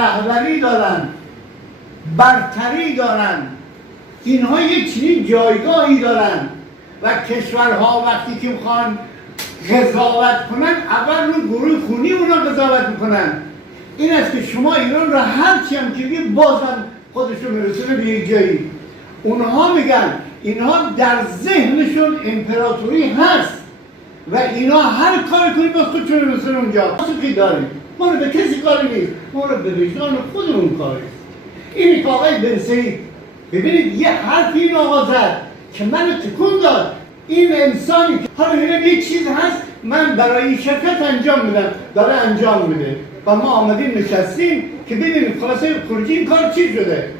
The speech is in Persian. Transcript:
رهبری دارن، برتری دارن، اینها یک چنین جایگاهی دارن و کشورها وقتی که میخوان قضاوت کنن اول رو گروه خونی اونا قضاوت میکنن. این است که شما ایران را هرچی هم که بگید بازم خودشون میرسونه به یک جایی. اونها میگن اینها در ذهنشون امپراتوری هست و اینا هر کار کنی باز خودشون میرسونه اونجا. ما داریم، ما رو به کسی کاری نیست، ما رو به وجدان خودمون کاری است. این که آقای بنسهی ببینید یه حرفی این آقا زد که منو تکون داد. این انسانی که حالا میگم یک چیز هست من برای این شرکت انجام میدم، داره انجام میده و ما آمدیم نشستیم که ببینیم خلاصه خروجی این کار چی شده.